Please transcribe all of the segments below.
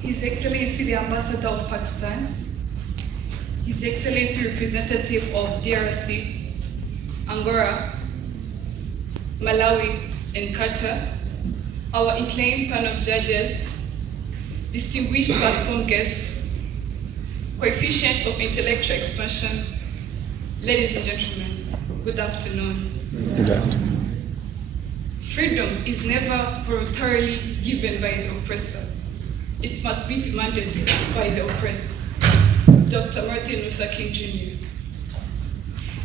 His Excellency the Ambassador of Pakistan, His Excellency Representative of DRC, Angola, Malawi, and Qatar, our acclaimed panel of judges, distinguished platform guests, coefficient of intellectual expansion, ladies and gentlemen, good afternoon. Good afternoon. Freedom is never voluntarily given by the oppressor. It must be demanded by the oppressed. Dr. Martin Luther King Jr.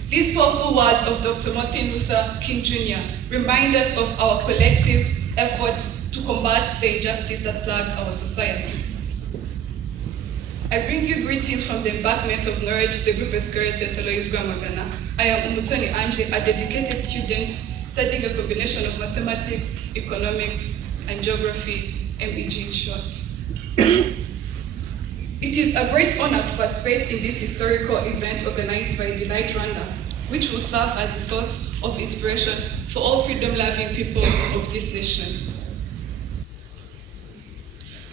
These powerful words of Dr. Martin Luther King Jr. remind us of our collective effort to combat the injustice that plague our society. I bring you greetings from the embankment of Norwich, the group Esquire St. Alois Gramagana. I am Mutoni Ange, a dedicated student studying a combination of mathematics, economics, and geography, MEG in short. It is a great honor to participate in this historical event organized by Delight Rwanda, which will serve as a source of inspiration for all freedom-loving people of this nation.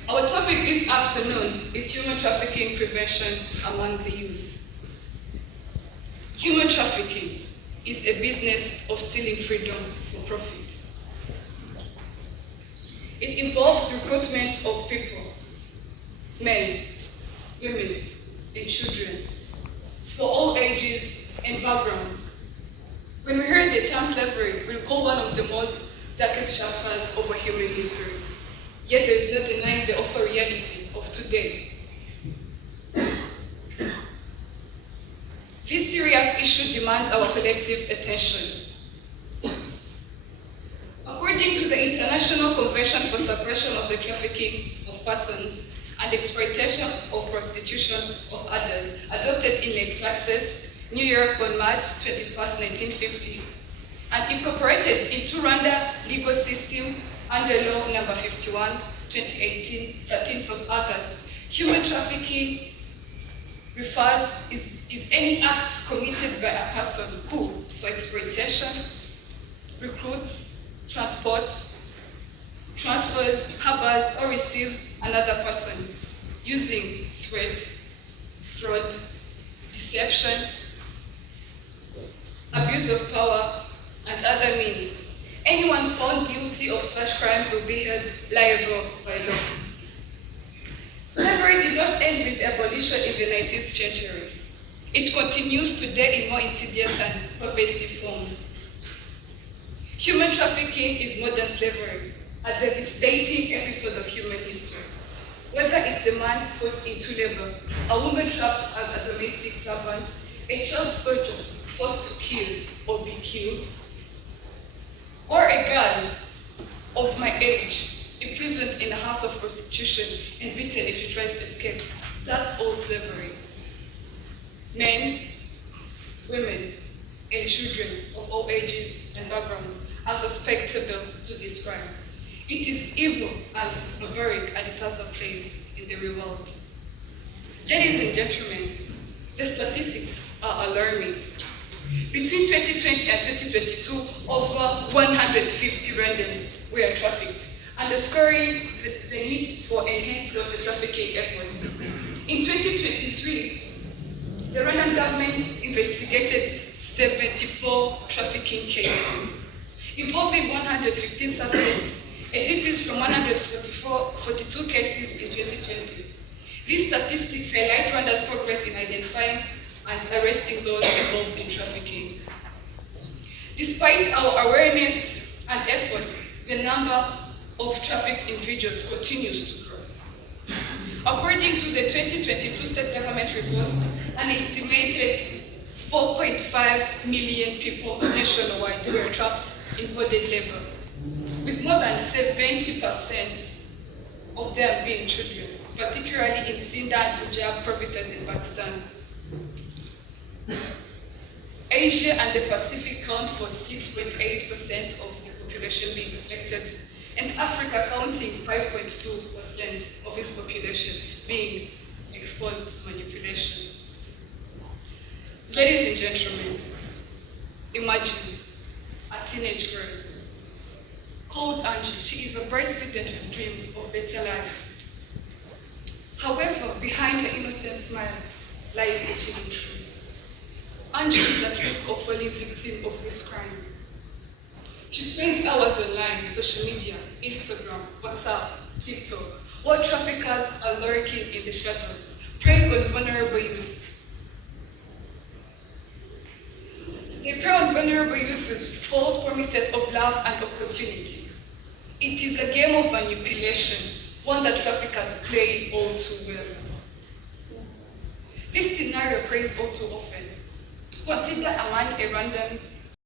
Our topic this afternoon is human trafficking prevention among the youth. Human trafficking is a business of stealing freedom for profit. It involves recruitment of people, men, women, and children, for all ages and backgrounds. When we hear the term slavery, we recall one of the most darkest chapters of our human history. Yet there is no denying the awful reality of today. This serious issue demands our collective attention. According to the International Convention for Suppression of the Trafficking of Persons and Exploitation of Prostitution of Others, adopted in Lake Success, New York on March 21st, 1950, and incorporated into Rwanda legal system under Law Number 51, 2018, 13th of August. Human trafficking is any act committed by a person who, for exploitation, recruits, transports, transfers, harbors, or receives another person using threat, fraud, deception, abuse of power, and other means. Anyone found guilty of such crimes will be held liable by law. Slavery did not end with abolition in the 19th century. It continues today in more insidious and pervasive forms. Human trafficking is modern slavery, a devastating episode of human history. Whether it's a man forced into labor, a woman trapped as a domestic servant, a child soldier forced to kill or be killed, or a girl of my age imprisoned in a house of prostitution and beaten if she tries to escape, that's all slavery. Men, women, and children of all ages and backgrounds are susceptible to this crime. It is evil and it's barbaric and it has no place in the real world. Ladies and gentlemen, the statistics are alarming. Between 2020 and 2022, over 150 Rwandans were trafficked, underscoring the need for enhanced counter-trafficking efforts. In 2023, the Rwandan government investigated 74 trafficking cases, involving 115 suspects, a decrease from 142 cases in 2020. These statistics highlight Rwanda's progress in identifying and arresting those involved in trafficking. Despite our awareness and efforts, the number of trafficked individuals continues to grow. According to the 2022 state government report, an estimated 4.5 million people nationwide were trapped in bonded labor, with more than 70% of them being children, particularly in Sindh and Punjab provinces in Pakistan. Asia and the Pacific count for 6.8% of the population being affected, and Africa counting 5.2% of its population being exposed to manipulation. Ladies and gentlemen, Imagine a teenage girl called Ange. She is a bright student with dreams of better life. However, behind her innocent smile lies a chilling truth. Ange is at risk of falling victim of this crime. She spends hours online, social media, Instagram, WhatsApp, TikTok, while traffickers are lurking in the shadows, preying on vulnerable youth. They prey on vulnerable youth with false promises of love and opportunity. It is a game of manipulation, one that traffickers play all too well. This scenario plays all too often. Consider a man, a random